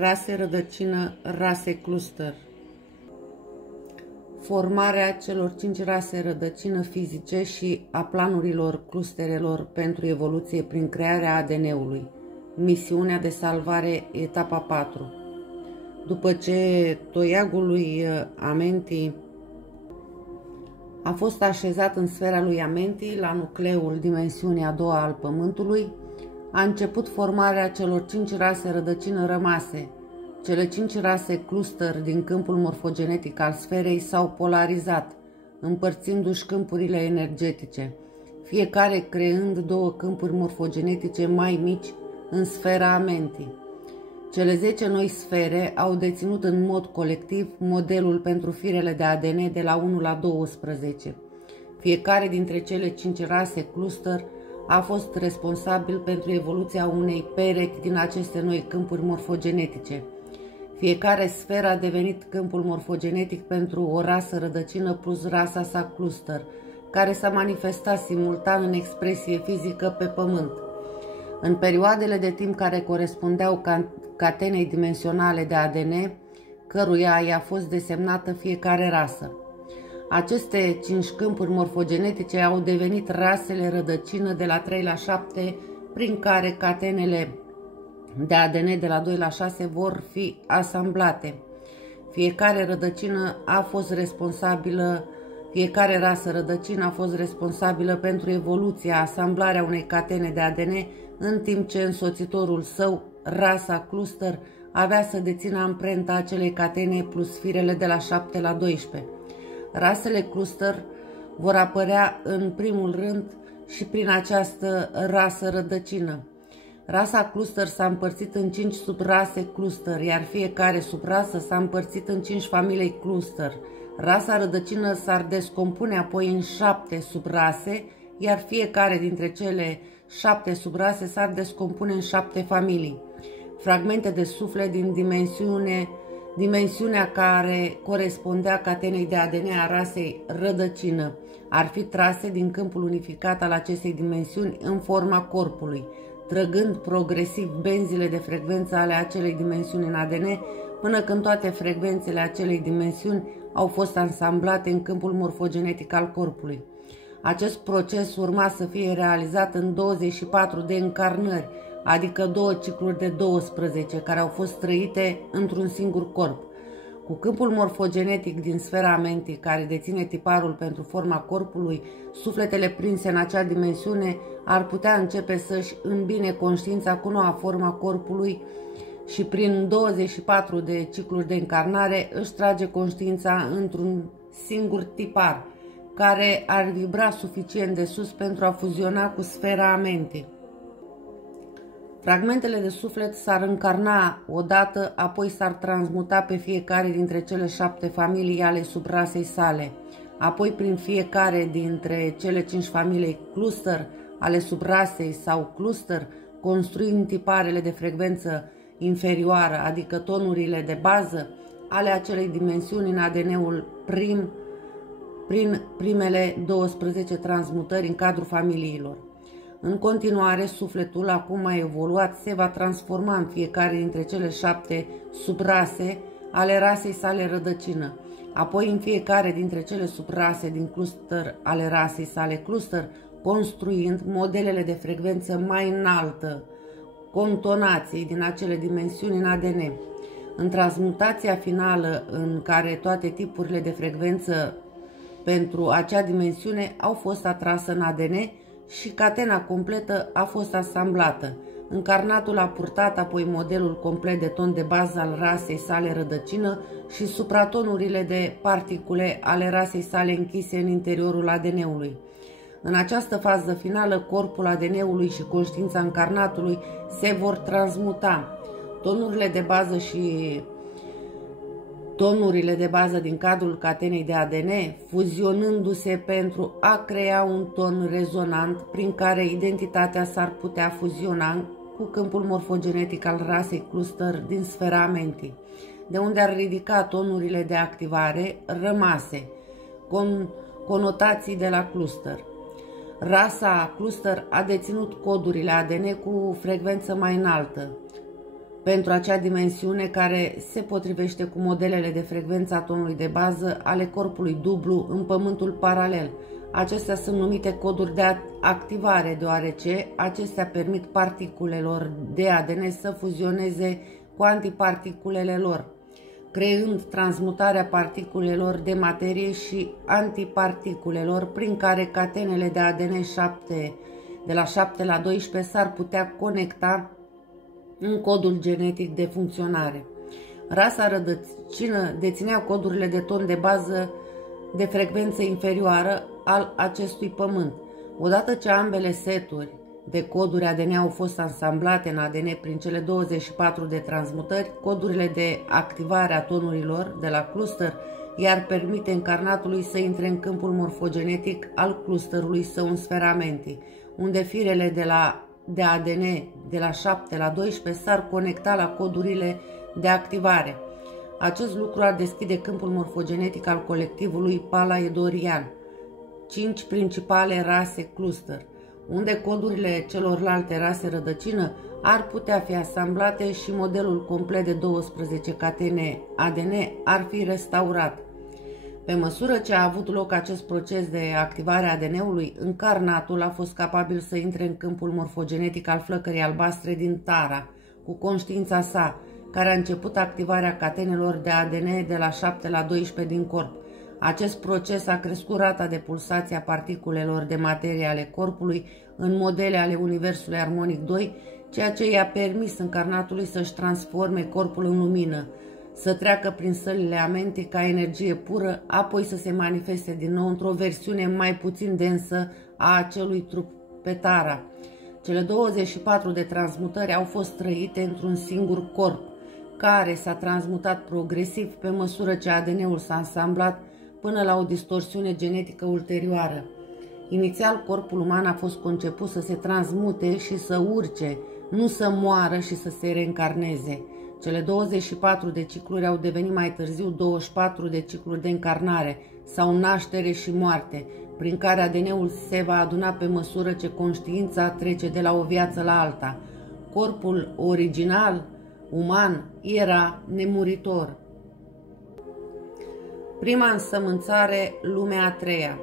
Rase rădăcină, rase cluster. Formarea celor 5 rase rădăcină fizice și a planurilor clusterelor pentru evoluție prin crearea ADN-ului. Misiunea de salvare, etapa 4. După ce toiagul lui Amenti a fost așezat în sfera lui Amenti, la nucleul dimensiunii a doua al Pământului, a început formarea celor 5 rase rădăcină rămase. Cele 5 rase cluster din câmpul morfogenetic al sferei s-au polarizat, împărțindu-și câmpurile energetice, fiecare creând 2 câmpuri morfogenetice mai mici în sfera Amenti. Cele 10 noi sfere au deținut în mod colectiv modelul pentru firele de ADN de la 1 la 12. Fiecare dintre cele 5 rase cluster a fost responsabil pentru evoluția unei perechi din aceste noi câmpuri morfogenetice. Fiecare sferă a devenit câmpul morfogenetic pentru o rasă rădăcină plus rasa sa cluster, care s-a manifestat simultan în expresie fizică pe Pământ. În perioadele de timp care corespundeau catenei dimensionale de ADN, căruia i-a fost desemnată fiecare rasă. Aceste 5 câmpuri morfogenetice au devenit rasele rădăcină de la 3 la 7, prin care catenele de ADN de la 2 la 6 vor fi asamblate. Fiecare rasă rădăcină a fost responsabilă pentru evoluția, asamblarea unei catene de ADN, în timp ce însoțitorul său, rasa cluster, avea să dețină amprenta acelei catene plus firele de la 7 la 12. Rasele cluster vor apărea în primul rând și prin această rasă rădăcină. Rasa cluster s-a împărțit în 5 subrase cluster, iar fiecare subrasă s-a împărțit în 5 familii cluster. Rasa rădăcină s-ar descompune apoi în 7 subrase, iar fiecare dintre cele 7 subrase s-ar descompune în 7 familii. Fragmente de suflet din dimensiunea care corespundea catenei de ADN a rasei rădăcină ar fi trase din câmpul unificat al acestei dimensiuni în forma corpului, trăgând progresiv benzile de frecvență ale acelei dimensiuni în ADN, până când toate frecvențele acelei dimensiuni au fost ansamblate în câmpul morfogenetic al corpului. Acest proces urma să fie realizat în 24 de încarnări, adică 2 cicluri de 12, care au fost trăite într-un singur corp. Cu câmpul morfogenetic din sfera Amenti, care deține tiparul pentru forma corpului, sufletele prinse în acea dimensiune ar putea începe să-și îmbine conștiința cu noua forma corpului și prin 24 de cicluri de încarnare își trage conștiința într-un singur tipar, care ar vibra suficient de sus pentru a fuziona cu sfera Amenti. Fragmentele de suflet s-ar încarna odată, apoi s-ar transmuta pe fiecare dintre cele 7 familii ale subrasei sale, apoi prin fiecare dintre cele 5 familii cluster ale subrasei sau cluster, construind tiparele de frecvență inferioară, adică tonurile de bază ale acelei dimensiuni în ADN-ul prin primele 12 transmutări în cadrul familiilor. În continuare, sufletul, acum mai evoluat, se va transforma în fiecare dintre cele 7 subrase ale rasei sale rădăcină, apoi în fiecare dintre cele subrase din cluster ale rasei sale cluster, construind modelele de frecvență mai înaltă, contonații din acele dimensiuni în ADN. În transmutația finală, în care toate tipurile de frecvență pentru acea dimensiune au fost atrase în ADN și catena completă a fost asamblată. Încarnatul a purtat apoi modelul complet de ton de bază al rasei sale rădăcină și supratonurile de particule ale rasei sale închise în interiorul ADN-ului. În această fază finală, corpul ADN-ului și conștiința încarnatului se vor transmuta. Tonurile de bază din cadrul catenei de ADN, fuzionându-se pentru a crea un ton rezonant prin care identitatea s-ar putea fuziona cu câmpul morfogenetic al rasei cluster din sfera Amenti, de unde ar ridica tonurile de activare rămase, conotații de la cluster. Rasa cluster a deținut codurile ADN cu frecvență mai înaltă, pentru acea dimensiune care se potrivește cu modelele de frecvență a tonului de bază ale corpului dublu în pământul paralel. Acestea sunt numite coduri de activare, deoarece acestea permit particulelor de ADN să fuzioneze cu antiparticulele lor, creând transmutarea particulelor de materie și antiparticulelor, prin care catenele de ADN 7 de la 7 la 12 s-ar putea conecta în codul genetic de funcționare. Rasa rădăcină deținea codurile de ton de bază de frecvență inferioară al acestui pământ. Odată ce ambele seturi de coduri ADN au fost ansamblate în ADN prin cele 24 de transmutări, codurile de activare a tonurilor de la cluster iar permite încarnatului să intre în câmpul morfogenetic al clusterului său în sfera mentii, unde firele de ADN de la 7 la 12 s-ar conecta la codurile de activare. Acest lucru ar deschide câmpul morfogenetic al colectivului palaedorian, 5 principale rase cluster, unde codurile celorlalte rase rădăcină ar putea fi asamblate și modelul complet de 12 catene ADN ar fi restaurat. Pe măsură ce a avut loc acest proces de activare a ADN-ului, încarnatul a fost capabil să intre în câmpul morfogenetic al flăcării albastre din Tara, cu conștiința sa, care a început activarea catenelor de ADN de la 7 la 12 din corp. Acest proces a crescut rata de pulsație a particulelor de materie ale corpului în modele ale Universului Armonic 2, ceea ce i-a permis încarnatului să-și transforme corpul în lumină, să treacă prin sălile amentii ca energie pură, apoi să se manifeste din nou într-o versiune mai puțin densă a acelui trup pe Tara. Cele 24 de transmutări au fost trăite într-un singur corp, care s-a transmutat progresiv pe măsură ce ADN-ul s-a ansamblat până la o distorsiune genetică ulterioară. Inițial, corpul uman a fost conceput să se transmute și să urce, nu să moară și să se reîncarneze. Cele 24 de cicluri au devenit mai târziu 24 de cicluri de încarnare sau naștere și moarte, prin care ADN-ul se va aduna pe măsură ce conștiința trece de la o viață la alta. Corpul original, uman, era nemuritor. Prima însămânțare, lumea a treia.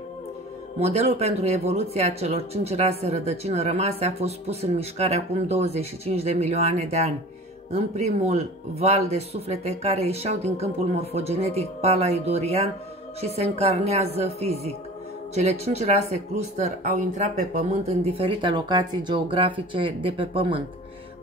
Modelul pentru evoluția celor 5 rase rădăcină rămase a fost pus în mișcare acum 25 de milioane de ani, în primul val de suflete care ieșeau din câmpul morfogenetic palaidorian și se încarnează fizic. Cele 5 rase cluster au intrat pe pământ în diferite locații geografice de pe pământ.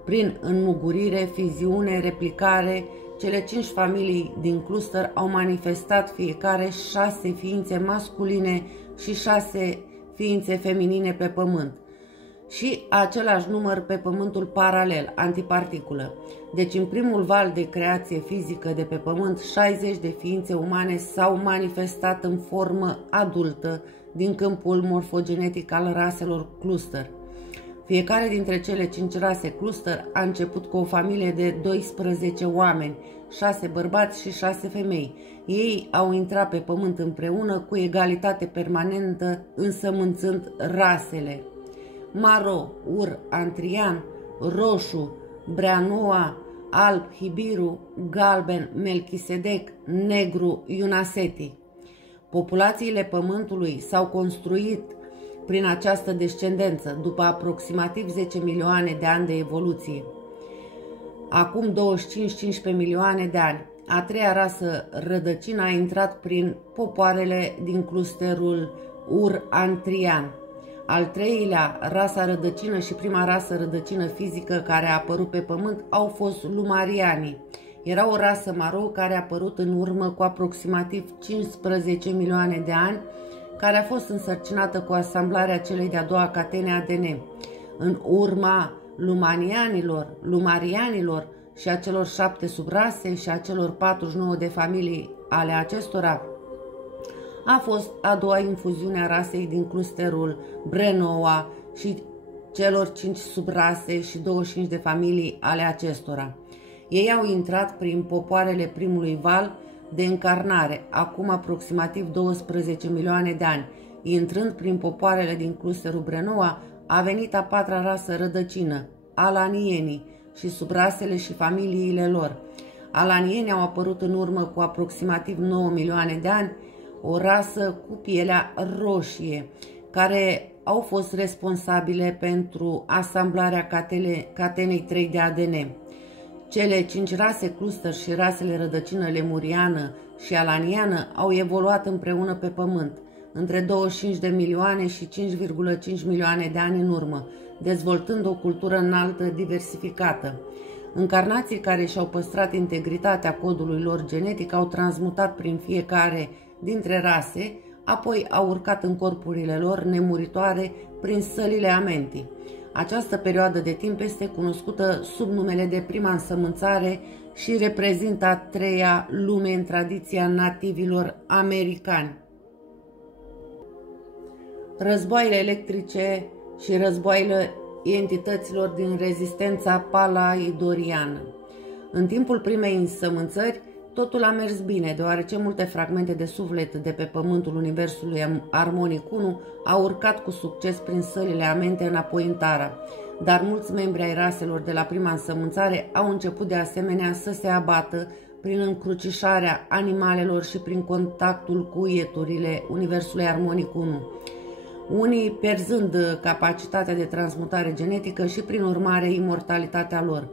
Prin înmugurire, fiziune, replicare, cele 5 familii din cluster au manifestat fiecare 6 ființe masculine și 6 ființe feminine pe pământ și același număr pe pământul paralel, antiparticulă. Deci în primul val de creație fizică de pe pământ, 60 de ființe umane s-au manifestat în formă adultă din câmpul morfogenetic al raselor cluster. Fiecare dintre cele 5 rase cluster a început cu o familie de 12 oameni, 6 bărbați și 6 femei. Ei au intrat pe pământ împreună cu egalitate permanentă, însămânțând rasele: maro, ur, antrian, roșu, breanoa, alb, hibiru, galben, melchisedec, negru, iunaseti. Populațiile pământului s-au construit prin această descendență, după aproximativ 10 milioane de ani de evoluție. Acum 25-15 milioane de ani, a treia rasă rădăcină a intrat prin popoarele din clusterul Ur-Antrian. Al treilea rasa rădăcină și prima rasă rădăcină fizică care a apărut pe pământ au fost lumarianii. Era o rasă maro care a apărut în urmă cu aproximativ 15 milioane de ani, care a fost însărcinată cu asamblarea celei de-a doua catene ADN. În urma lumarianilor și a celor 7 subrase și a celor 49 de familii ale acestora, a fost a doua infuziune a rasei din clusterul Brenoa și celor 5 subrase și 25 de familii ale acestora. Ei au intrat prin popoarele primului val de încarnare, acum aproximativ 12 milioane de ani. Intrând prin popoarele din clusterul Brenoa, a venit a patra rasă rădăcină, alanienii, și subrasele și familiile lor. Alanieni au apărut în urmă cu aproximativ 9 milioane de ani, o rasă cu pielea roșie, care au fost responsabile pentru asamblarea catenei 3 de ADN. Cele 5 rase cluster și rasele rădăcină lemuriană și alaniană au evoluat împreună pe Pământ, între 25 de milioane și 5,5 milioane de ani în urmă, dezvoltând o cultură înaltă diversificată. Încarnații care și-au păstrat integritatea codului lor genetic au transmutat prin fiecare dintre rase, apoi au urcat în corpurile lor nemuritoare prin sălile amentii. Această perioadă de timp este cunoscută sub numele de prima însămânțare și reprezintă a treia lume în tradiția nativilor americani. Războaiele electrice și războaiele entităților din rezistența palaidoriană. În timpul primei însămânțări, totul a mers bine, deoarece multe fragmente de suflet de pe pământul universului armonic 1 au urcat cu succes prin sălile amente înapoi în Tara, dar mulți membri ai raselor de la prima însămânțare au început de asemenea să se abată prin încrucișarea animalelor și prin contactul cu ieturile universului armonic 1. Unii pierzând capacitatea de transmutare genetică și prin urmare imortalitatea lor.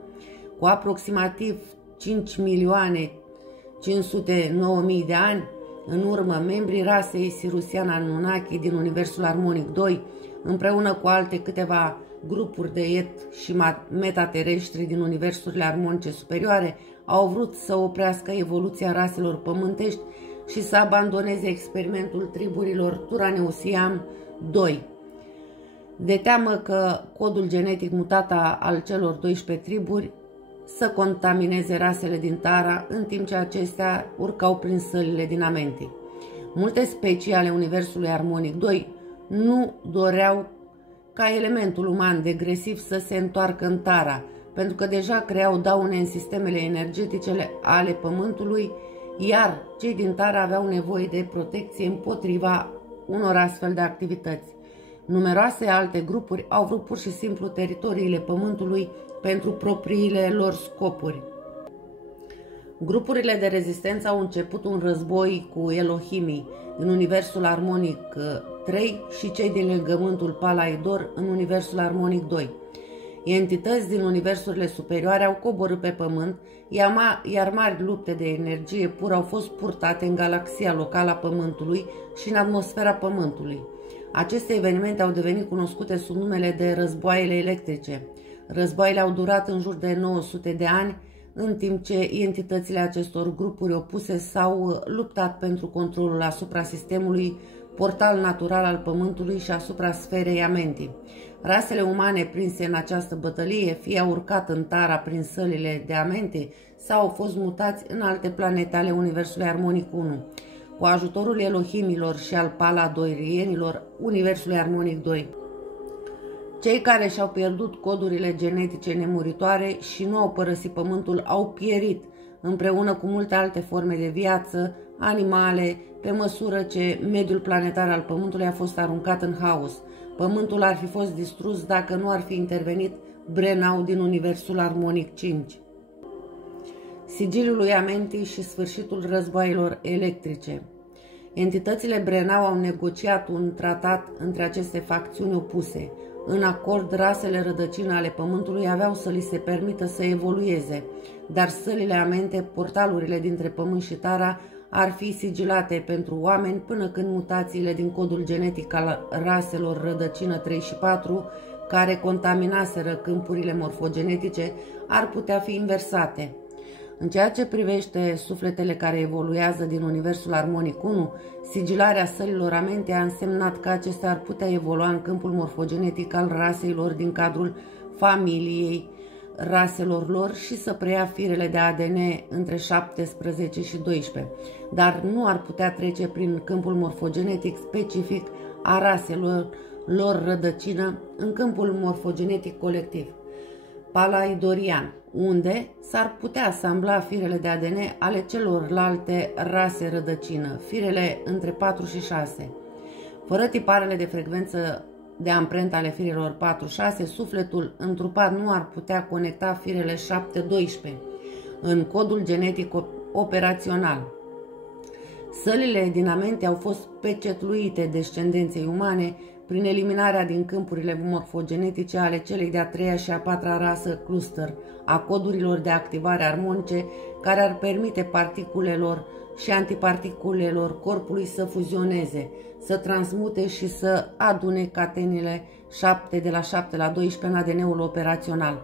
Cu aproximativ 5.509.000 de ani în urmă, membrii rasei Sirusian Anunnaki din universul armonic 2, împreună cu alte câteva grupuri de et și metaterestri din universurile armonice superioare, au vrut să oprească evoluția raselor pământești și să abandoneze experimentul triburilor Turaneusian 2. De teamă că codul genetic mutat al celor 12 triburi să contamineze rasele din Tara, în timp ce acestea urcau prin sălile din Amenti. Multe specii ale universului armonic 2 nu doreau ca elementul uman degresiv să se întoarcă în Tara, pentru că deja creau daune în sistemele energetice ale Pământului, iar cei din Tara aveau nevoie de protecție împotriva unor astfel de activități. Numeroase alte grupuri au vrut pur și simplu teritoriile Pământului pentru propriile lor scopuri. Grupurile de rezistență au început un război cu Elohimii din universul armonic 3 și cei din legământul Palaidor în universul armonic 2. Entități din universurile superioare au coborât pe Pământ, iar mari lupte de energie pură au fost purtate în galaxia locală a Pământului și în atmosfera Pământului. Aceste evenimente au devenit cunoscute sub numele de războaiele electrice. Războaiele au durat în jur de 900 de ani, în timp ce entitățile acestor grupuri opuse s-au luptat pentru controlul asupra sistemului portal natural al Pământului și asupra sferei Amenti. Rasele umane prinse în această bătălie fie au urcat în Tara prin sălile de Amenti sau au fost mutați în alte planete ale universului armonic 1, cu ajutorul Elohimilor și al Paladoirienilor universului armonic 2. Cei care și-au pierdut codurile genetice nemuritoare și nu au părăsit Pământul au pierit, împreună cu multe alte forme de viață, animale, pe măsură ce mediul planetar al Pământului a fost aruncat în haos. Pământul ar fi fost distrus dacă nu ar fi intervenit Brenau din universul armonic 5. Sigiliul lui Amenti și sfârșitul războaielor electrice. Entitățile Brenau au negociat un tratat între aceste facțiuni opuse. În acord, rasele rădăcină ale Pământului aveau să li se permită să evolueze, dar sălile Amente, portalurile dintre Pământ și Tara, ar fi sigilate pentru oameni până când mutațiile din codul genetic al raselor rădăcină 3 și 4, care contaminaseră câmpurile morfogenetice, ar putea fi inversate. În ceea ce privește sufletele care evoluează din universul armonic 1, sigilarea sălilor Amente a însemnat că acestea ar putea evolua în câmpul morfogenetic al raselor din cadrul familiei raselor lor și să preia firele de ADN între 17 și 12, dar nu ar putea trece prin câmpul morfogenetic specific a raselor lor rădăcină în câmpul morfogenetic colectiv palaidorian, unde s-ar putea asambla firele de ADN ale celorlalte rase rădăcină, firele între 4 și 6. Fără tiparele de frecvență de amprenta ale firelor 4-6, sufletul întrupat nu ar putea conecta firele 7-12 în codul genetic operațional. Sălile din amente au fost pecetluite descendenței umane prin eliminarea din câmpurile morfogenetice ale celei de-a treia și a patra rasă cluster a codurilor de activare armonice care ar permite particulelor și antiparticulelor corpului să fuzioneze, să transmute și să adune catenele 7 de la 7 la 12 în ADN-ul operațional.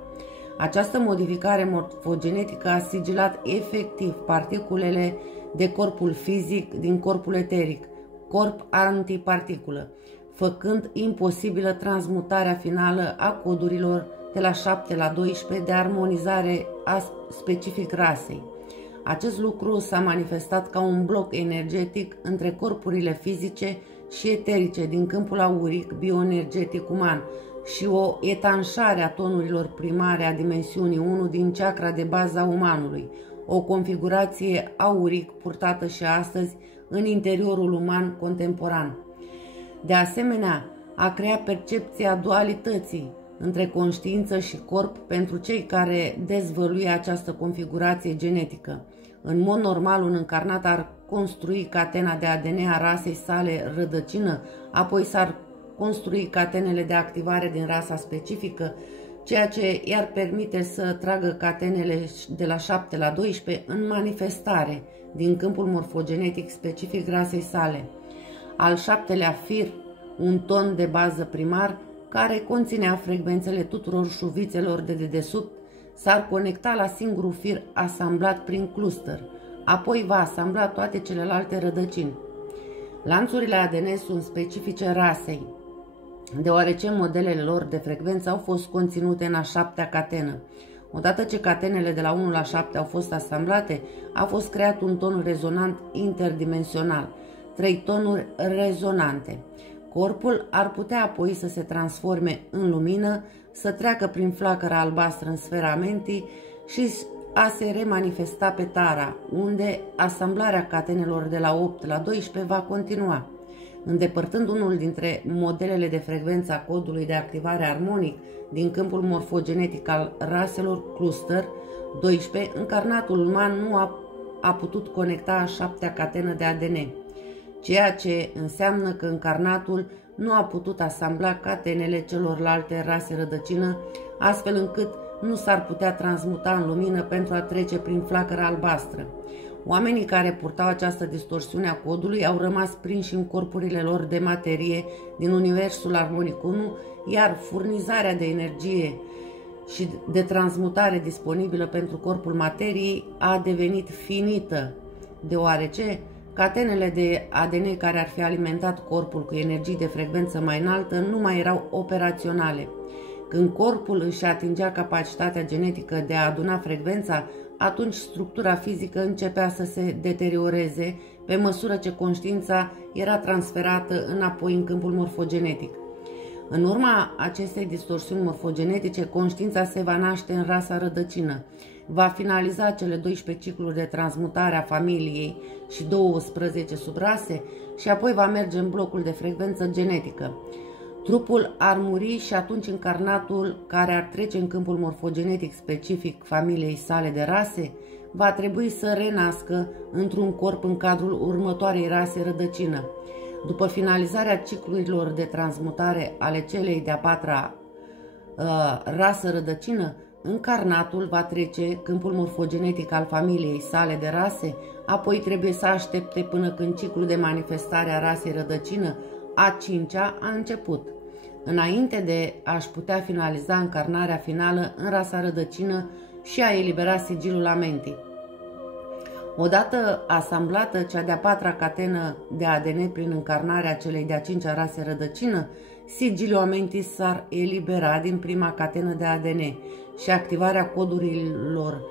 Această modificare morfogenetică a sigilat efectiv particulele de corpul fizic din corpul eteric, corp antiparticulă, făcând imposibilă transmutarea finală a codurilor de la 7 la 12 de armonizare specific rasei. Acest lucru s-a manifestat ca un bloc energetic între corpurile fizice și eterice din câmpul auric bioenergetic uman și o etanșare a tonurilor primare a dimensiunii 1 din chakra de bază a umanului, o configurație auric purtată și astăzi în interiorul uman contemporan. De asemenea, a creat percepția dualității între conștiință și corp pentru cei care dezvăluie această configurație genetică. În mod normal, un încarnat ar construi catena de ADN a rasei sale rădăcină, apoi s-ar construi catenele de activare din rasa specifică, ceea ce i-ar permite să tragă catenele de la 7 la 12 în manifestare din câmpul morfogenetic specific rasei sale. Al șaptelea fir, un ton de bază primar, care conținea frecvențele tuturor șuvițelor de dedesubt, s-ar conecta la singurul fir asamblat prin cluster, apoi va asambla toate celelalte rădăcini. Lanțurile ADN sunt specifice rasei, deoarece modelele lor de frecvență au fost conținute în a șaptea catenă. Odată ce catenele de la 1 la 7 au fost asamblate, a fost creat un ton rezonant interdimensional, 3 tonuri rezonante. Corpul ar putea apoi să se transforme în lumină, să treacă prin flacăra albastră în sfera mentii și a se remanifesta pe Tara, unde asamblarea catenelor de la 8 la 12 va continua. Îndepărtând unul dintre modelele de frecvență a codului de activare armonic din câmpul morfogenetic al raselor cluster 12, încarnatul uman nu a putut conecta a șaptea catenă de ADN, ceea ce înseamnă că încarnatul nu a putut asambla catenele celorlalte rase rădăcină, astfel încât nu s-ar putea transmuta în lumină pentru a trece prin flacăra albastră. Oamenii care purtau această distorsiune a codului au rămas prinși în corpurile lor de materie din universul armonic 1, iar furnizarea de energie și de transmutare disponibilă pentru corpul materiei a devenit finită, deoarece catenele de ADN care ar fi alimentat corpul cu energii de frecvență mai înaltă nu mai erau operaționale. Când corpul își atingea capacitatea genetică de a aduna frecvența, atunci structura fizică începea să se deterioreze pe măsură ce conștiința era transferată înapoi în câmpul morfogenetic. În urma acestei distorsiuni morfogenetice, conștiința se va naște în rasa rădăcină, va finaliza cele 12 cicluri de transmutare a familiei și 12 subrase și apoi va merge în blocul de frecvență genetică. Trupul ar muri și atunci încarnatul care ar trece în câmpul morfogenetic specific familiei sale de rase va trebui să renască într-un corp în cadrul următoarei rase rădăcină. După finalizarea ciclurilor de transmutare ale celei de-a patra rasă rădăcină, încarnatul va trece câmpul morfogenetic al familiei sale de rase, apoi trebuie să aștepte până când ciclul de manifestare a rasei rădăcină, a cincea, a început, înainte de a-și putea finaliza încarnarea finală în rasa rădăcină și a elibera sigilul amentii. Odată asamblată cea de-a patra catenă de ADN prin încarnarea celei de-a cincea rase rădăcină, sigilul amentii s-ar elibera din prima catenă de ADN și activarea codurilor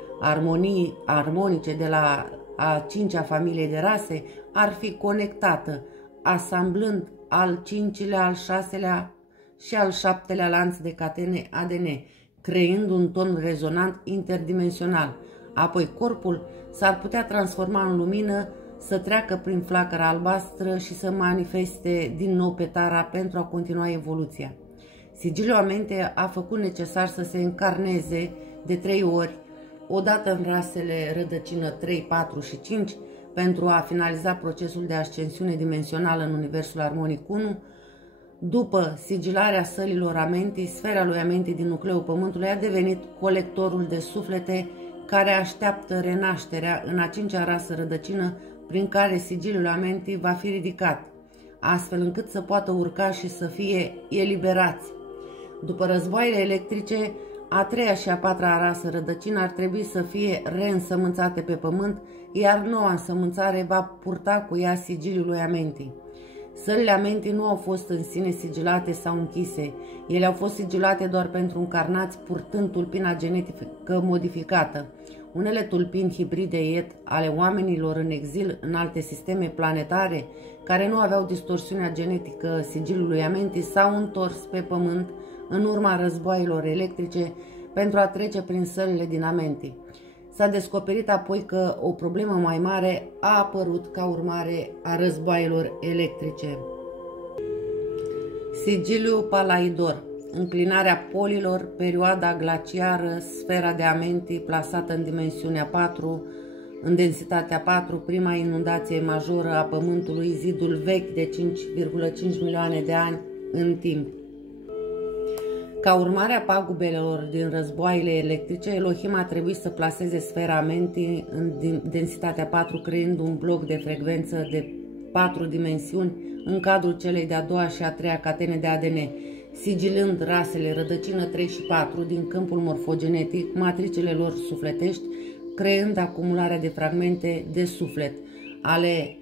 armonice de la a cincea familie de rase ar fi conectată, asamblând al cincilea, al șaselea și al șaptelea lanț de catene ADN, creând un ton rezonant interdimensional. Apoi corpul s-ar putea transforma în lumină să treacă prin flacăra albastră și să manifeste din nou pe Tara pentru a continua evoluția. Sigiliul Amente a făcut necesar să se încarneze de 3 ori, odată în rasele rădăcină 3, 4 și 5, pentru a finaliza procesul de ascensiune dimensională în Universul Armonic 1. După sigilarea sălilor Amenti, sfera lui Amenti din nucleul Pământului a devenit colectorul de suflete care așteaptă renașterea în a 5-a rasă rădăcină, prin care sigiliul Amenti va fi ridicat, astfel încât să poată urca și să fie eliberați. După războaiele electrice, a 3-a și a 4-a rasă rădăcină ar trebui să fie reînsămânțate pe pământ, iar noua însămânțare va purta cu ea sigiliul lui Amenti. Sălile Amenti nu au fost în sine sigilate sau închise, ele au fost sigilate doar pentru încarnați purtând tulpina genetică modificată. Unele tulpini hibride ET ale oamenilor în exil în alte sisteme planetare, care nu aveau distorsiunea genetică sigiliului Amenti, s-au întors pe pământ în urma războaielor electrice pentru a trece prin sălile din Amenti. S-a descoperit apoi că o problemă mai mare a apărut ca urmare a războaielor electrice. Sigiliul Palaidor, înclinarea polilor, perioada glaciară, sfera de Amenti plasată în dimensiunea 4, în densitatea 4, prima inundație majoră a Pământului, zidul vechi de 5,5 milioane de ani în timp. Ca urmare a pagubelor din războaiele electrice, Elohim a trebuit să plaseze sfera Amenti în densitatea 4, creând un bloc de frecvență de 4 dimensiuni în cadrul celei de-a 2-a și a 3-a catene de ADN, sigilând rasele rădăcină 3 și 4 din câmpul morfogenetic, matricele lor sufletești, creând acumularea de fragmente de suflet ale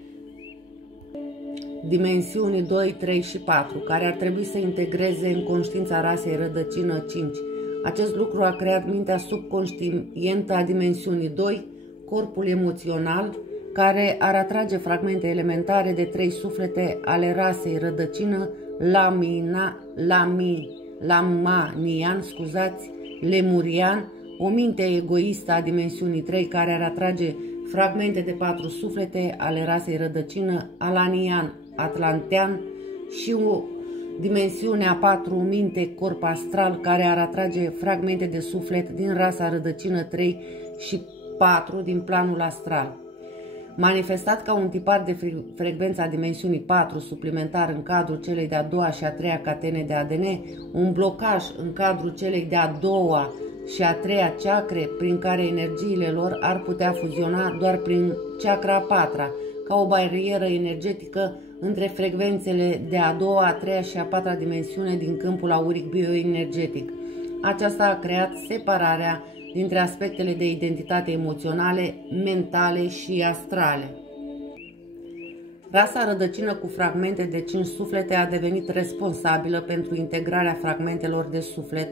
dimensiunii 2, 3 și 4, care ar trebui să integreze în conștiința rasei rădăcină 5. Acest lucru a creat mintea subconștientă a dimensiunii 2, corpul emoțional, care ar atrage fragmente elementare de 3 suflete ale rasei rădăcină lamanian, lemurian, o minte egoistă a dimensiunii 3, care ar atrage fragmente de 4 suflete ale rasei rădăcină alanian, atlantean, și o dimensiune a 4, minte corp astral, care ar atrage fragmente de suflet din rasa rădăcină 3 și 4 din planul astral. Manifestat ca un tipar de frecvență a dimensiunii 4 suplimentar în cadrul celei de-a 2-a și a 3-a catene de ADN, un blocaj în cadrul celei de-a 2-a și a 3-a chakre, prin care energiile lor ar putea fuziona doar prin chakra a 4-a, ca o barieră energetică între frecvențele de a 2-a, a 3-a și a 4-a dimensiune din câmpul auric bioenergetic. Aceasta a creat separarea dintre aspectele de identitate emoționale, mentale și astrale. Rasa rădăcină cu fragmente de 5 suflete a devenit responsabilă pentru integrarea fragmentelor de suflet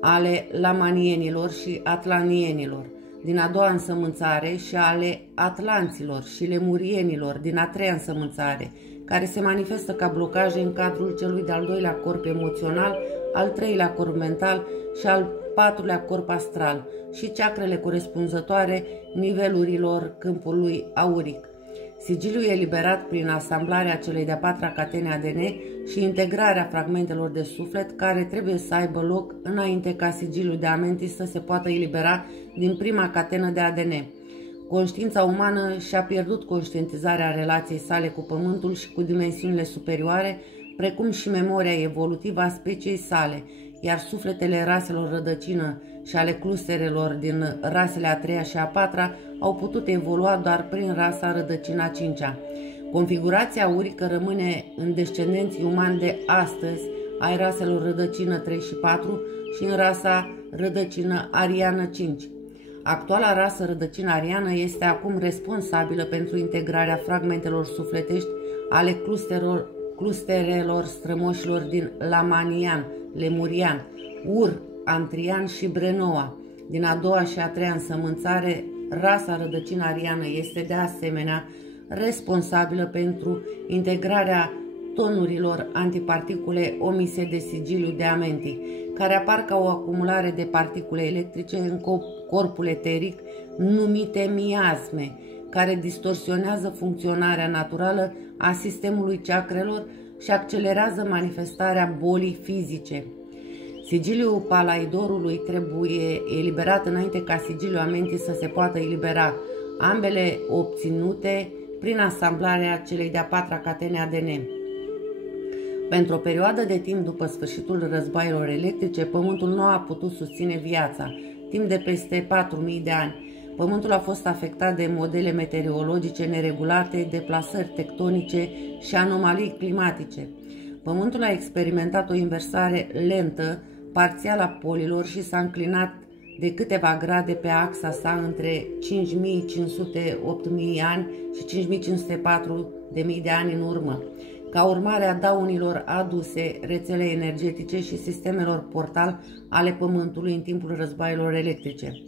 ale lamanienilor și atlanienilor din a 2-a însămânțare și ale atlanților și lemurienilor din a 3-a însămânțare, care se manifestă ca blocaje în cadrul celui de-al 2-lea corp emoțional, al 3-lea corp mental și al 4-lea corp astral și chakrele corespunzătoare nivelurilor câmpului auric. Sigiliul e eliberat prin asamblarea celei de-a 4-a catene ADN și integrarea fragmentelor de suflet care trebuie să aibă loc înainte ca sigiliul de Amenti să se poată elibera din prima catenă de ADN. Conștiința umană și-a pierdut conștientizarea relației sale cu Pământul și cu dimensiunile superioare, precum și memoria evolutivă a speciei sale, iar sufletele raselor rădăcină și ale clusterelor din rasele a 3-a și a 4-a au putut evolua doar prin rasa rădăcina 5-a. Configurația aurică rămâne în descendenții umani de astăzi ai raselor rădăcină 3 și 4 și în rasa rădăcină ariană 5. Actuala rasă rădăcină ariană este acum responsabilă pentru integrarea fragmentelor sufletești ale clusterelor strămoșilor din lamanian, lemurian, ur, antrian și brenoa. Din a 2-a și a 3-a însămânțare, rasa rădăcină ariană este de asemenea responsabilă pentru integrarea tonurilor antiparticule omise de sigiliul de Amenti, care apar ca o acumulare de particule electrice în corpul eteric numite miasme, care distorsionează funcționarea naturală a sistemului chakrelor și accelerează manifestarea bolii fizice. Sigiliul palaidorului trebuie eliberat înainte ca sigiliul amentii să se poată elibera, ambele obținute prin asamblarea celei de-a patra catene ADN. Pentru o perioadă de timp după sfârșitul războaielor electrice, Pământul nu a putut susține viața. Timp de peste 4.000 de ani, Pământul a fost afectat de modele meteorologice neregulate, deplasări tectonice și anomalii climatice. Pământul a experimentat o inversare lentă, parțială a polilor și s-a înclinat de câteva grade pe axa sa între 5.500-8.000 ani și 5.504.000 de ani în urmă, ca urmare a daunilor aduse rețelei energetice și sistemelor portal ale Pământului în timpul războaielor electrice.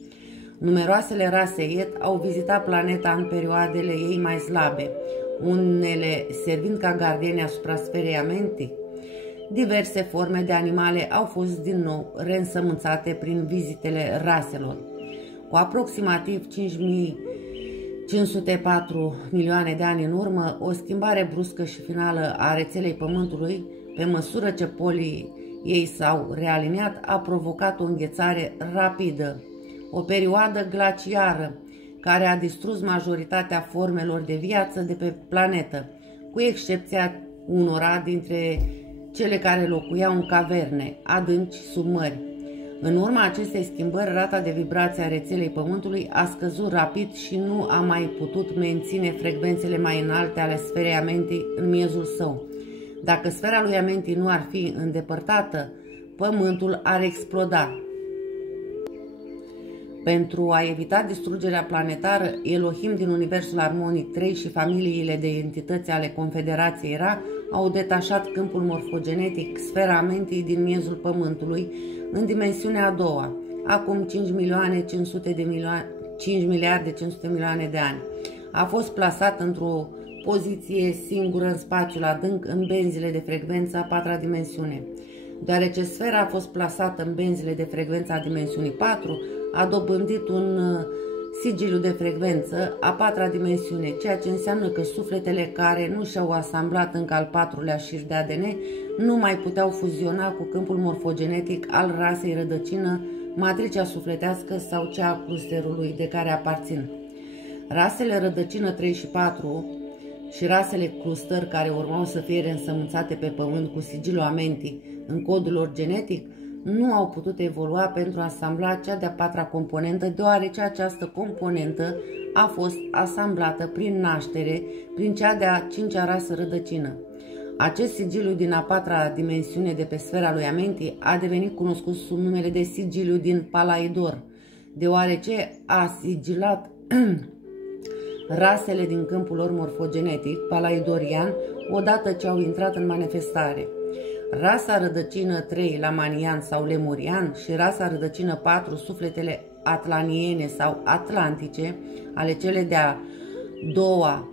Numeroasele rase Yet au vizitat planeta în perioadele ei mai slabe, unele servind ca gardieni asupra sferei amentii. Diverse forme de animale au fost din nou reînsămânțate prin vizitele raselor. Cu aproximativ 5.504 milioane de ani în urmă, o schimbare bruscă și finală a rețelei Pământului, pe măsură ce polii ei s-au realiniat, a provocat o înghețare rapidă, o perioadă glaciară care a distrus majoritatea formelor de viață de pe planetă, cu excepția unora dintre cele care locuiau în caverne, adânci sub mări. În urma acestei schimbări, rata de vibrație a rețelei Pământului a scăzut rapid și nu a mai putut menține frecvențele mai înalte ale sferei amentii în miezul său. Dacă sfera lui amentii nu ar fi îndepărtată, Pământul ar exploda. Pentru a evita distrugerea planetară, Elohim din Universul Armonic 3 și familiile de entități ale Confederației Ra au detașat câmpul morfogenetic, sfera amentii din miezul Pământului, în dimensiunea a doua, acum 5 miliarde 500 milioane de ani. A fost plasat într-o poziție singură în spațiul adânc, în benzile de frecvență a patra dimensiune. Deoarece sfera a fost plasată în benzile de frecvență a dimensiunii 4, a dobândit un sigiliu de frecvență a patra dimensiune, ceea ce înseamnă că sufletele care nu și-au asamblat încă al patrulea șir de ADN nu mai puteau fuziona cu câmpul morfogenetic al rasei rădăcină, matricea sufletească sau cea a clusterului de care aparțin. Rasele rădăcină 3 și 4 și rasele cluster, care urmau să fie reînsămânțate pe Pământ cu sigiliul amentii în codul lor genetic, nu au putut evolua pentru a asambla cea de-a patra componentă, deoarece această componentă a fost asamblată prin naștere prin cea de-a cincea rasă rădăcină. Acest sigiliu din a patra dimensiune de pe sfera lui amentii a devenit cunoscut sub numele de sigiliu din Palaidor, deoarece a sigilat rasele din câmpul lor morfogenetic, palaidorian, odată ce au intrat în manifestare. Rasa rădăcină 3, lamanian sau lemurian, și rasa rădăcină 4, sufletele atlaniene sau atlantice, ale cele de-a doua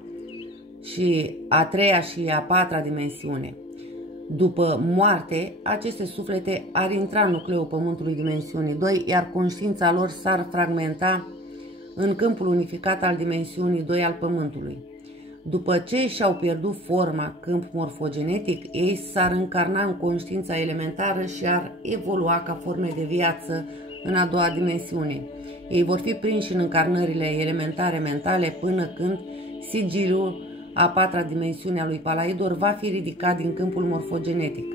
și a treia și a patra dimensiune. După moarte, aceste suflete ar intra în nucleul Pământului dimensiunii 2, iar conștiința lor s-ar fragmenta în câmpul unificat al dimensiunii 2 al Pământului. După ce și-au pierdut forma, câmp morfogenetic, ei s-ar încarna în conștiința elementară și ar evolua ca forme de viață în a doua dimensiune. Ei vor fi prinși în încarnările elementare mentale până când sigiliul a patra dimensiune a lui Palaidor va fi ridicat din câmpul morfogenetic.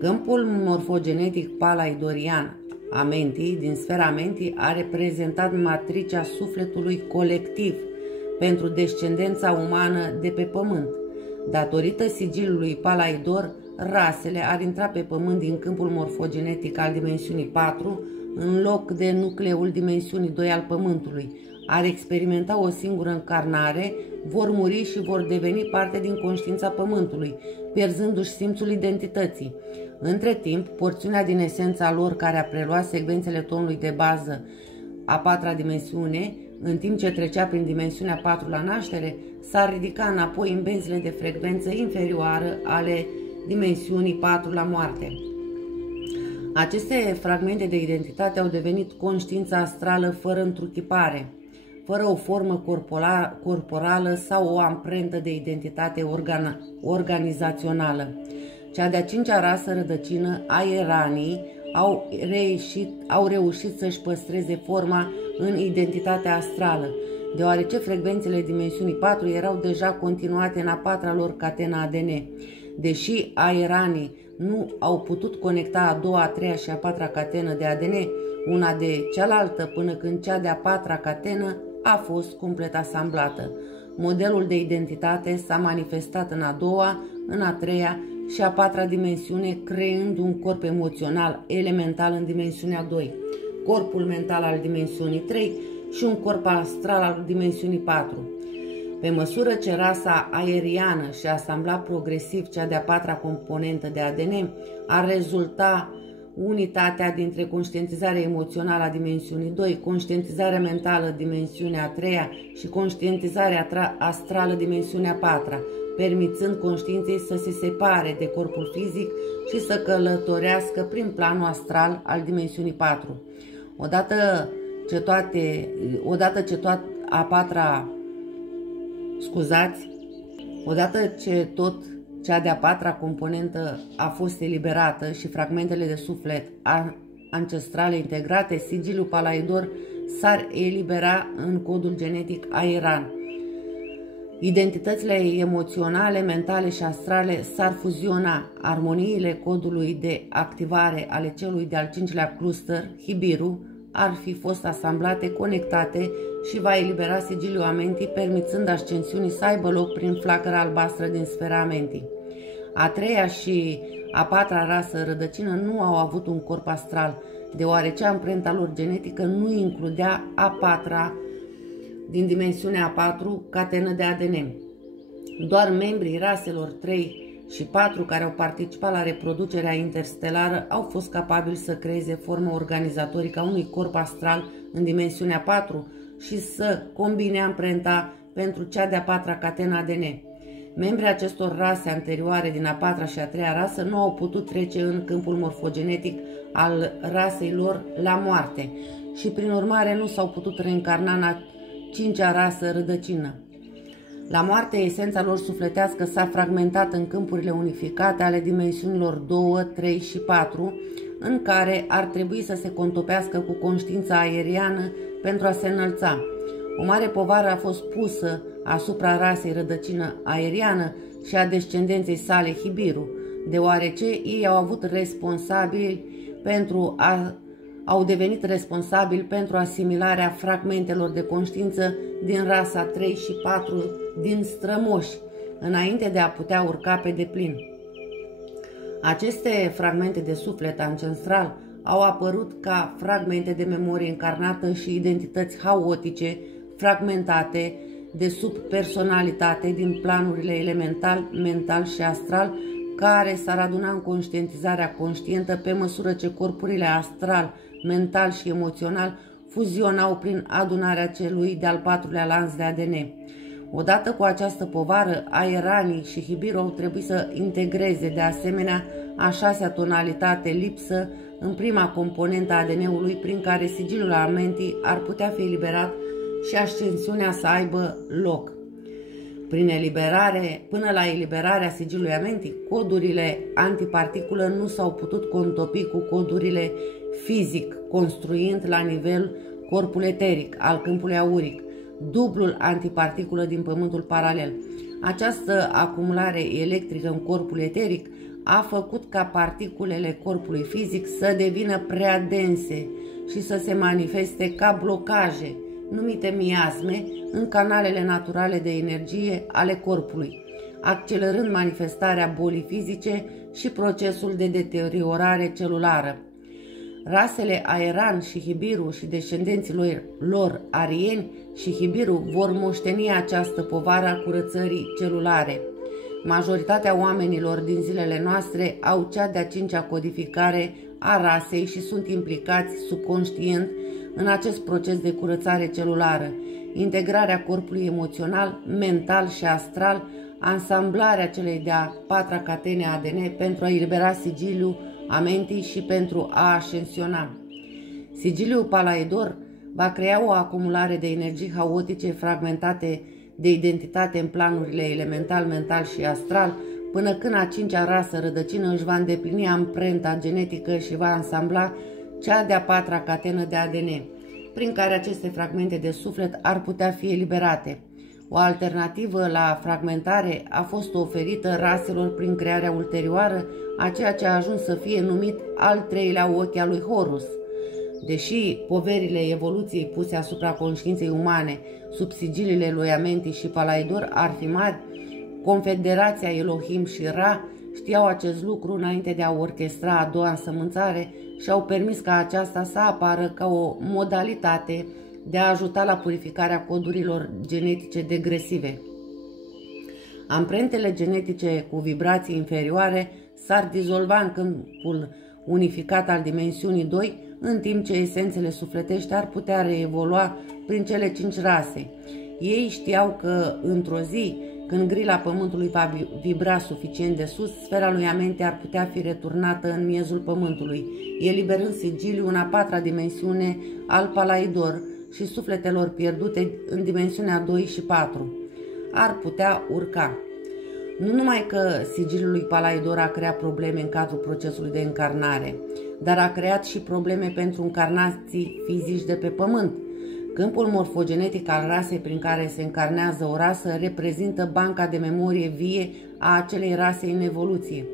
Câmpul morfogenetic palaidorian amentii, din sfera amentii, a reprezentat matricea sufletului colectiv pentru descendența umană de pe Pământ. Datorită sigiliului Palaidor, rasele ar intra pe Pământ din câmpul morfogenetic al dimensiunii 4, în loc de nucleul dimensiunii 2 al Pământului. Ar experimenta o singură încarnare, vor muri și vor deveni parte din conștiința Pământului, pierzându-și simțul identității. Între timp, porțiunea din esența lor care a preluat secvențele tonului de bază a patra dimensiune, în timp ce trecea prin dimensiunea 4 la naștere, s-ar ridica înapoi în benzile de frecvență inferioară ale dimensiunii 4 la moarte. Aceste fragmente de identitate au devenit conștiința astrală fără întruchipare, fără o formă corporală sau o amprentă de identitate organizațională. Cea de-a cincea rasă rădăcină, aeranii, au reușit să-și păstreze forma în identitatea astrală, deoarece frecvențele dimensiunii 4 erau deja continuate în a patra lor catenă ADN. Deși aeranii nu au putut conecta a doua, a treia și a patra catenă de ADN una de cealaltă până când cea de-a patra catenă a fost complet asamblată. Modelul de identitate s-a manifestat în a doua, în a treia și a patra dimensiune, creând un corp emoțional elemental în dimensiunea 2, corpul mental al dimensiunii 3 și un corp astral al dimensiunii 4. Pe măsură ce rasa aeriană și-a asamblat progresiv cea de-a patra componentă de ADN, ar rezulta unitatea dintre conștientizarea emoțională a dimensiunii 2, conștientizarea mentală dimensiunea 3 și conștientizarea astrală dimensiunea 4, permițând conștiinței să se separe de corpul fizic și să călătorească prin planul astral al dimensiunii 4. Odată ce cea de-a patra componentă a fost eliberată și fragmentele de suflet ancestrale integrate, sigiliul Palaidor s-ar elibera în codul genetic aeran. Identitățile emoționale, mentale și astrale s-ar fuziona. Armoniile codului de activare ale celui de-al cincilea cluster, Hibiru, ar fi fost asamblate, conectate și va elibera sigiliul amentii, permițând ascensiunii să aibă loc prin flacăra albastră din sfera amentii. A treia și a patra rasă rădăcină nu au avut un corp astral, deoarece amprenta lor genetică nu includea a patra din dimensiunea a 4 catenă de ADN. Doar membrii raselor 3 și 4 care au participat la reproducerea interstelară au fost capabili să creeze forma organizatorică a unui corp astral în dimensiunea 4 și să combine amprenta pentru cea de-a patra catenă ADN. Membrii acestor rase anterioare din a patra și a treia rasă nu au putut trece în câmpul morfogenetic al rasei lor la moarte și prin urmare nu s-au putut reîncarna în a cincea rasă rădăcină. La moarte, esența lor sufletească s-a fragmentat în câmpurile unificate ale dimensiunilor 2, 3 și 4, în care ar trebui să se contopească cu conștiința aeriană pentru a se înălța. O mare povară a fost pusă asupra rasei rădăcină aeriană și a descendenței sale Hibiru, deoarece ei au devenit responsabili pentru asimilarea fragmentelor de conștiință din rasa 3 și 4 din strămoși, înainte de a putea urca pe deplin. Aceste fragmente de suflet ancestral au apărut ca fragmente de memorie încarnată și identități haotice, fragmentate de subpersonalitate din planurile elemental, mental și astral, care s-ar aduna în conștientizarea conștientă pe măsură ce corpurile astral, mental și emoțional fuzionau prin adunarea celui de-al patrulea lanț de ADN. Odată cu această povară, aeranii și Hibiru au trebuit să integreze de asemenea a șasea tonalitate lipsă în prima componentă a ADN-ului, prin care sigiliul amentii ar putea fi eliberat și ascensiunea să aibă loc. Până la eliberarea sigiliului amentii, codurile antiparticulă nu s-au putut contopi cu codurile fizic, construind la nivel corpul eteric al câmpului auric, dublul antiparticulă din pământul paralel. Această acumulare electrică în corpul eteric a făcut ca particulele corpului fizic să devină prea dense și să se manifeste ca blocaje, numite miasme, în canalele naturale de energie ale corpului, accelerând manifestarea bolii fizice și procesul de deteriorare celulară. Rasele Aeran și Hibiru și descendenții lor arieni și Hibiru vor moșteni această povară a curățării celulare. Majoritatea oamenilor din zilele noastre au cea de-a cincea codificare a rasei și sunt implicați subconștient în acest proces de curățare celulară, integrarea corpului emoțional, mental și astral, ansamblarea celei de-a patra catene ADN pentru a elibera sigiliul amentii și pentru a ascensiona. Sigiliul Palaidor Va crea o acumulare de energii haotice fragmentate de identitate în planurile elemental, mental și astral, până când a cincea rasă rădăcină își va îndeplini amprenta genetică și va ansambla cea de-a patra catenă de ADN, prin care aceste fragmente de suflet ar putea fi eliberate. O alternativă la fragmentare a fost oferită raselor prin crearea ulterioară a ceea ce a ajuns să fie numit al treilea ochi al lui Horus. Deși poverile evoluției puse asupra conștiinței umane sub sigiliile lui Amenti și Palaidor ar fi mari, Confederația Elohim și Ra știau acest lucru înainte de a orchestra a doua însămânțare și au permis ca aceasta să apară ca o modalitate de a ajuta la purificarea codurilor genetice degresive. Amprentele genetice cu vibrații inferioare s-ar dizolva în câmpul unificat al dimensiunii 2, în timp ce esențele sufletești ar putea reevolua prin cele 5 rase. Ei știau că, într-o zi, când grila Pământului va vibra suficient de sus, sfera lui Amenti ar putea fi returnată în miezul Pământului, eliberând sigiliul în a patra dimensiune al Palaidor și sufletelor pierdute în dimensiunea 2 și 4. Ar putea urca. Nu numai că sigiliul lui Palaidor a creat probleme în cadrul procesului de încarnare, dar a creat și probleme pentru încarnații fizici de pe Pământ. Câmpul morfogenetic al rasei prin care se încarnează o rasă reprezintă banca de memorie vie a acelei rase în evoluție.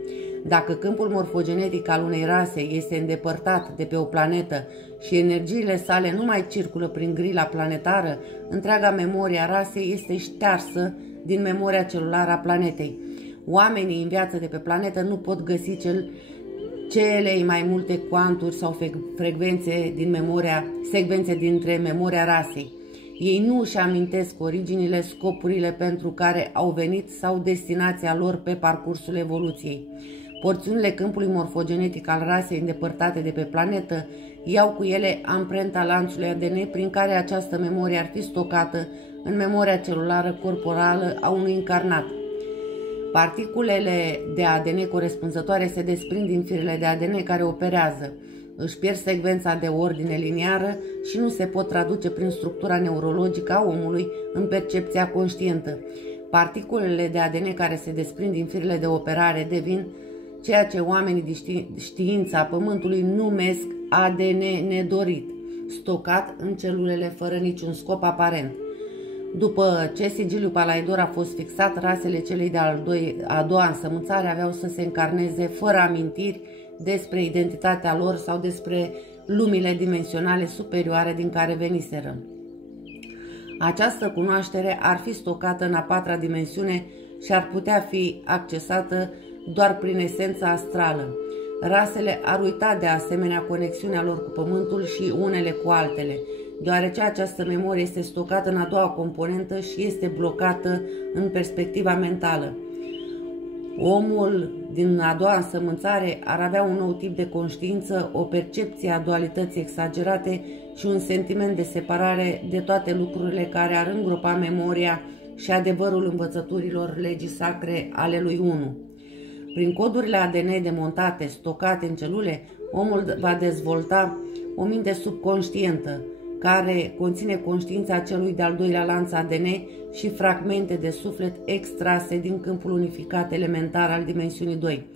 Dacă câmpul morfogenetic al unei rase este îndepărtat de pe o planetă și energiile sale nu mai circulă prin grila planetară, întreaga memorie a rasei este ștearsă din memoria celulară a planetei. Oamenii în viață de pe planetă nu pot găsi cele mai multe cuanturi sau frecvențe secvențe dintre memoria rasei. Ei nu își amintesc originile, scopurile pentru care au venit sau destinația lor pe parcursul evoluției. Porțiunile câmpului morfogenetic al rasei îndepărtate de pe planetă iau cu ele amprenta lanțului ADN prin care această memorie ar fi stocată în memoria celulară corporală a unui încarnat. Particulele de ADN corespunzătoare se desprind din firele de ADN care operează, își pierd secvența de ordine liniară și nu se pot traduce prin structura neurologică a omului în percepția conștientă. Particulele de ADN care se desprind din firele de operare devin ceea ce oamenii de știință a Pământului numesc ADN nedorit, stocat în celulele fără niciun scop aparent. După ce sigiliul Palaidor a fost fixat, rasele celei de-a doua însămânțare aveau să se încarneze fără amintiri despre identitatea lor sau despre lumile dimensionale superioare din care veniseră. Această cunoaștere ar fi stocată în a patra dimensiune și ar putea fi accesată doar prin esența astrală. Rasele ar uita de asemenea conexiunea lor cu Pământul și unele cu altele, deoarece această memorie este stocată în a doua componentă și este blocată în perspectiva mentală. Omul din a doua însămânțare ar avea un nou tip de conștiință, o percepție a dualității exagerate și un sentiment de separare de toate lucrurile care ar îngropa memoria și adevărul învățăturilor legii sacre ale lui Unu. Prin codurile ADN demontate, stocate în celule, omul va dezvolta o minte subconștientă, care conține conștiința celui de-al doilea lanț ADN și fragmente de suflet extrase din câmpul unificat elementar al dimensiunii 2.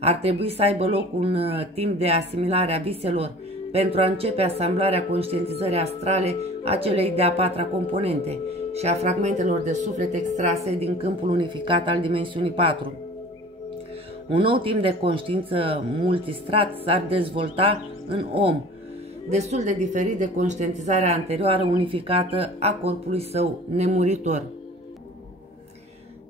Ar trebui să aibă loc un timp de asimilare a viselor pentru a începe asamblarea conștientizării astrale a celei de-a patra componente și a fragmentelor de suflet extrase din câmpul unificat al dimensiunii 4. Un nou timp de conștiință multistrat s-ar dezvolta în om, destul de diferit de conștientizarea anterioară unificată a corpului său nemuritor.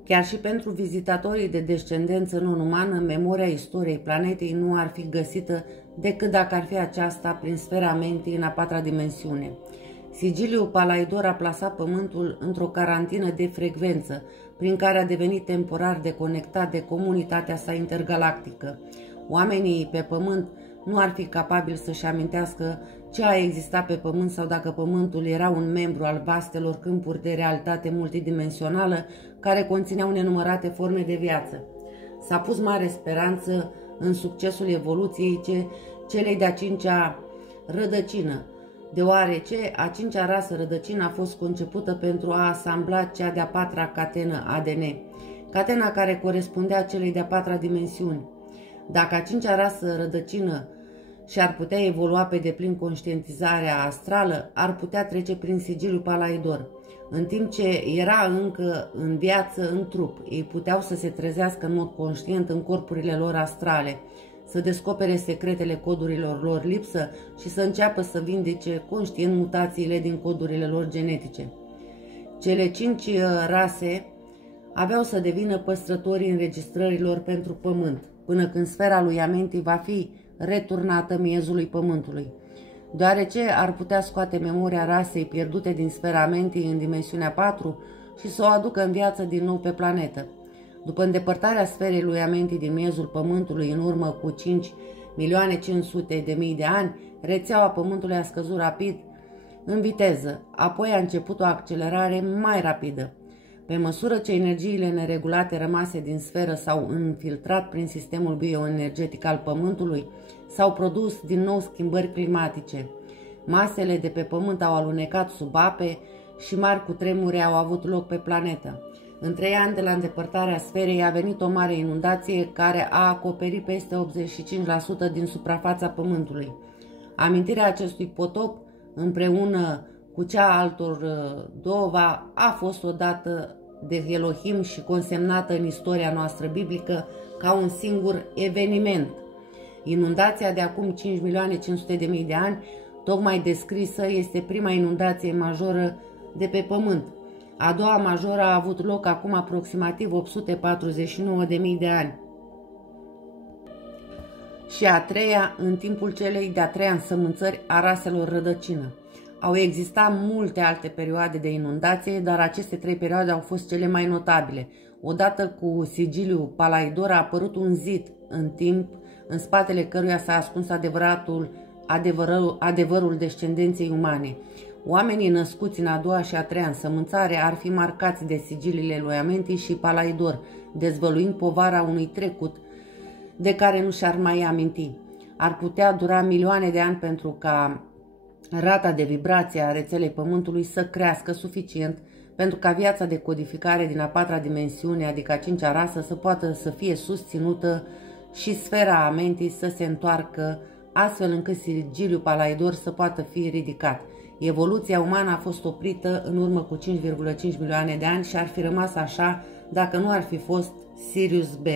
Chiar și pentru vizitatorii de descendență non-umană, memoria istoriei planetei nu ar fi găsită decât dacă ar fi aceasta prin sfera mentii în a patra dimensiune. Sigiliul Palaidor a plasat Pământul într-o carantină de frecvență, prin care a devenit temporar deconectat de comunitatea sa intergalactică. Oamenii pe Pământ nu ar fi capabili să-și amintească ce a existat pe Pământ sau dacă Pământul era un membru al vastelor câmpuri de realitate multidimensională care conțineau nenumărate forme de viață. S-a pus mare speranță în succesul evoluției celei de-a cincea rădăcină, deoarece a cincea rasă rădăcină a fost concepută pentru a asambla cea de-a patra catenă ADN, catena care corespundea celei de-a patra dimensiuni. Dacă a cincea rasă rădăcină și-ar putea evolua pe deplin conștientizarea astrală, ar putea trece prin sigiliul Palaidor. În timp ce era încă în viață în trup, ei puteau să se trezească în mod conștient în corpurile lor astrale, să descopere secretele codurilor lor lipsă și să înceapă să vindece conștient mutațiile din codurile lor genetice. Cele 5 rase aveau să devină păstrătorii înregistrărilor pentru pământ, până când sfera lui Amenti va fi returnată miezului pământului, deoarece ar putea scoate memoria rasei pierdute din sfera Amenti în dimensiunea 4 și să o aducă în viață din nou pe planetă. După îndepărtarea sferei lui Amenti din miezul pământului în urmă cu 5.500.000 de ani, rețeaua pământului a scăzut rapid în viteză, apoi a început o accelerare mai rapidă. Pe măsură ce energiile neregulate rămase din sferă s-au infiltrat prin sistemul bioenergetic al Pământului, s-au produs din nou schimbări climatice. Masele de pe Pământ au alunecat sub ape și mari cutremure au avut loc pe planetă. În 3 ani de la îndepărtarea sferei a venit o mare inundație care a acoperit peste 85% din suprafața Pământului. Amintirea acestui potop, împreună cu cea a altor două, a fost odată de Elohim și consemnată în istoria noastră biblică ca un singur eveniment. Inundația de acum 5.500.000 de ani, tocmai descrisă, este prima inundație majoră de pe Pământ. A doua majoră a avut loc acum aproximativ 849.000 de ani. Și a treia în timpul celei de-a treia însămânțări a raselor rădăcină. Au existat multe alte perioade de inundație, dar aceste 3 perioade au fost cele mai notabile. Odată cu sigiliul Palaidor a apărut un zid în timp, în spatele căruia s-a ascuns adevărul descendenței umane. Oamenii născuți în a doua și a treia însămânțare ar fi marcați de sigiliile lui Amenti și Palaidor, dezvăluind povara unui trecut de care nu și-ar mai aminti. Ar putea dura milioane de ani pentru ca rata de vibrație a rețelei Pământului să crească suficient pentru ca viața de codificare din a patra dimensiune, adică a cincea rasă, să poată să fie susținută și sfera Amenti să se întoarcă, astfel încât sigiliul Palaidor să poată fi ridicat. Evoluția umană a fost oprită în urmă cu 5,5 milioane de ani și ar fi rămas așa dacă nu ar fi fost Sirius B.